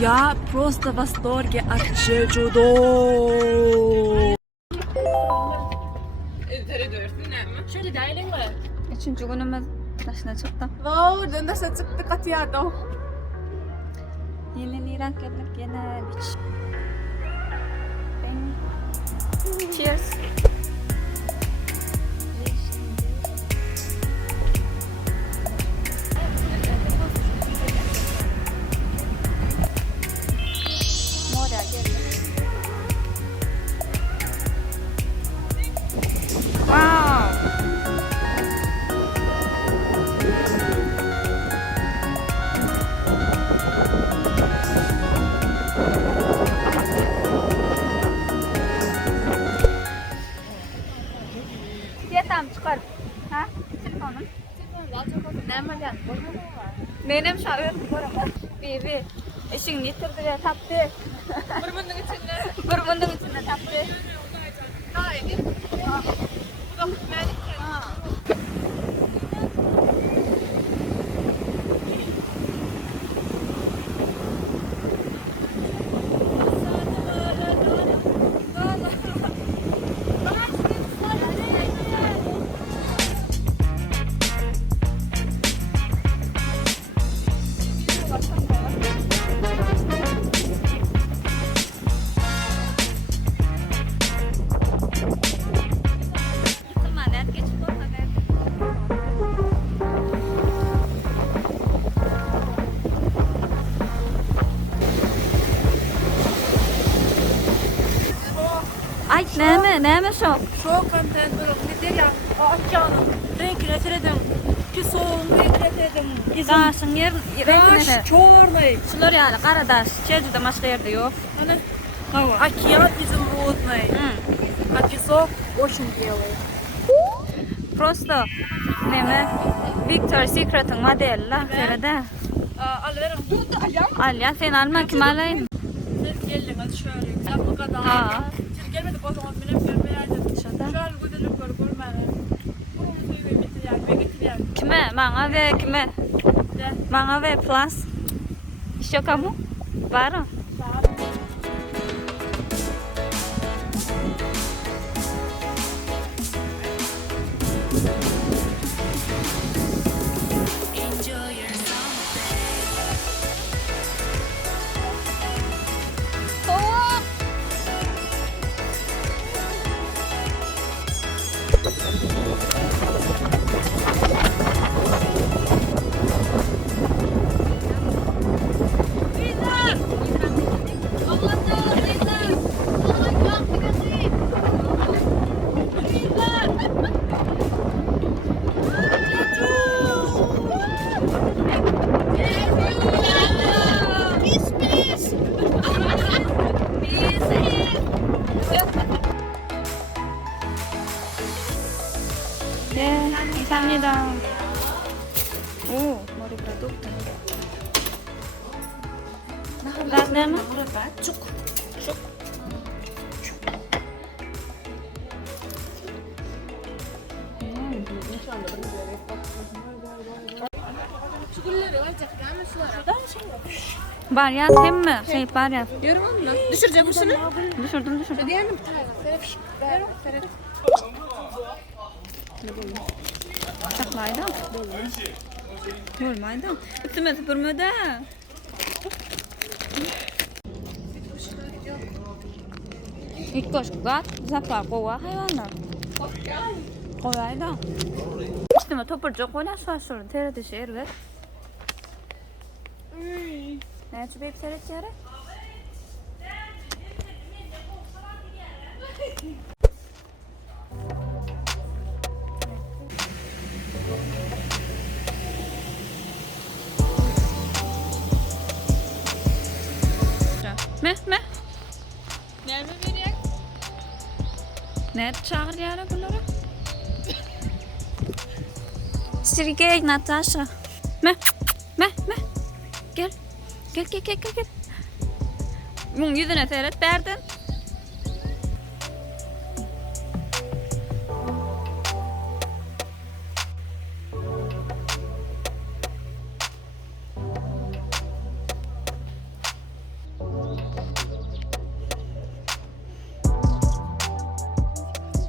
Я просто в восторге от Jeju-do. Şöyle dahilin var. Üçüncü günümüz taşına çıktı. Wow, dan nasa çıktı katiyado. Yine Niran geldik yine biç. Cheers. Moria geldik. Wow. Yetam çıkar. Ha? Telefonum. Benim şahit göremez. Bir. Eşin getirdi ve taptı. Burmunun içinde taptı. Ay neme şu? Çok content durum. Nedir ya? Akşamın renk referedum. Ki soğuk renk referedum. Daşın yer Daş çornay. Şular yani Karadaş, Jeju'da başka yerde yok. Hani океан изумрудный. А песок очень белый. Просто neme? Victoria's Secret'ın modeli la Feride. Alıverin. Al ya sen alma kim alayım? Siz gelin hadi şöyle. Ya bu kadar. Ha. Siz gelmedik o zaman benim görmeyeydim. Şu an güzellik var görmeyin. Bunu suyu bitir yani. Ben getireyim. Kime? Bana ve kime? De. Bana ve plus. İşte kamu? Var mı? Soğuk. 네, 감사합니다. 오, 머리가 높다. 나는 Çok. var ya, hem mi? Şey var ya. Yarım mı? Düşürecek misin? Düşürdüm. Diğerini bir tane. Ver. Bıçaklaydı. Olmaydı. Üstüme süpürmedi. İlk koşkuga zapar kova hayvanlar. Kolaydı. Üstüme topurcuk ola şaşırdı. Tere dışı erler. Ne çubeyip seyret yere? Me. Nerede vereyim? Ne çağır yara bunları? Sergey, Natasha. Me. Gel. Bunun yüzüne seyret derdin.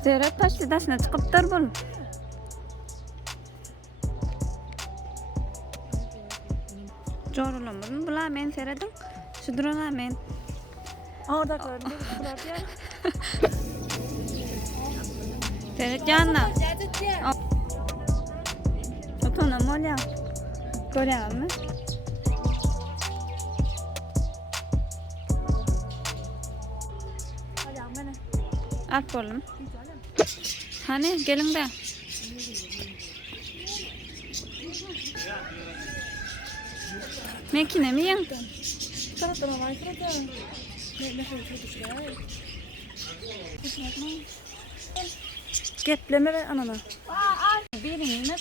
Zerre taş vidasına çıkıptır bunu. Jorulumurun bula men seyredim. Şuduruna men. Orada gördüm. Seyret canına. Otona molya. Görüyor musun? At oğlum. Hani gelin de. Mekine mi yan? Gepleme ve anana. Birini ne de?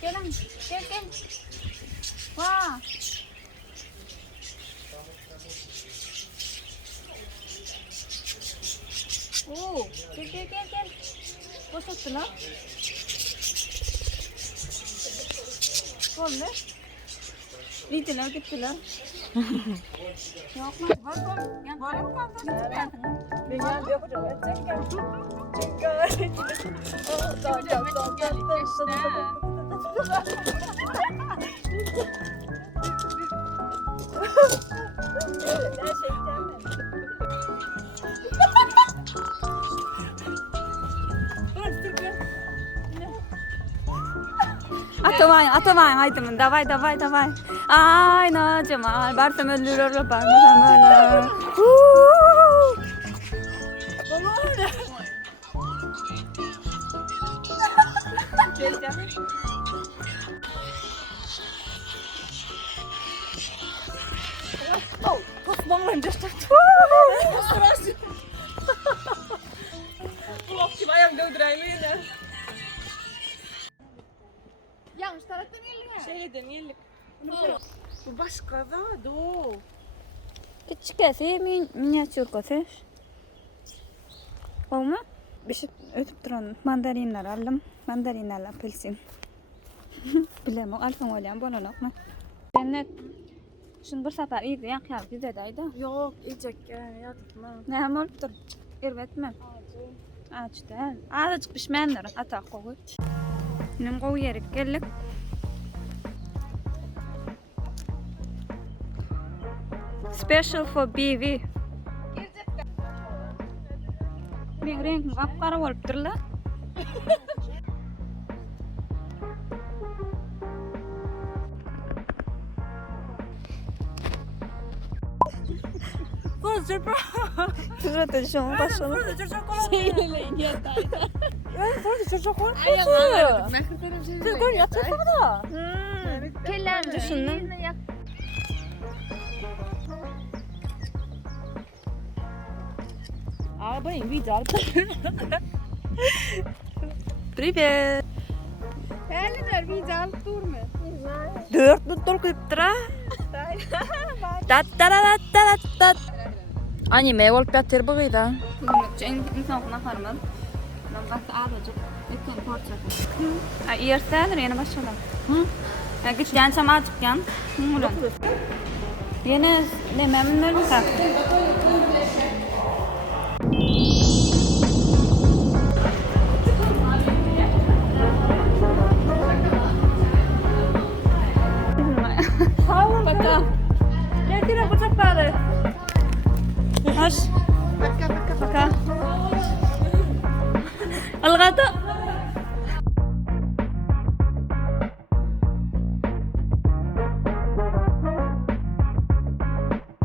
Gelin. Gel gel. Vaa. Oo, gel. Boşalttılar. Oldu. Gittiler. Yok mu? Var. Ya var mı kaldı? Ben geldi yapacağım. Gerçekten mi? Atavay, haydi davay. Ay na Cemal, barsam öldürür, barsam öldürür. Osmanlı'nın düştü. Kulak gibi ayağım dövdüreyim yine. Yanlış taraftan gelin. Şöyle deneyelim. Bu başka da do. Küçükesi, minyatür kötüş. Olma? Bir şey ötüp durun. Mandarinler aldım. Mandarinler apelsin. Bilmem, alfam olan bolanak mı? Cennet. Şunu bir sefer iyiydi, yakar güzeldeydi. Yok, yiyecek yatma. Ne hem olup dur. İrvetme. Aç değil. Azıcık pişmenler. Ata koy. Benim koy yerik geldik. Special for BV. Benim rengim kapkara olup durla. Fırçırpa. Fırçırpa şunu başladı. Fırçırpa. Şeyleyin yataydı. Fırçırpa. Ayağım mikrofonum şimdi. Dur yatırma da. Kellerini düşündüm. Arabayı video Привет. Elinler bir alıp durma. Dört dur kıptıra. Dat. Anime olup yatır bugayda. Cenk insan kuna harman. Namgat ağlıcık. Etten porçak. Ay yersendir yine başladı. Ya git yansam azıcık yan. Mulan. Yine ne memnunlar mısın? Пока. Getir bıçakları. Hoş. Пока. Algada.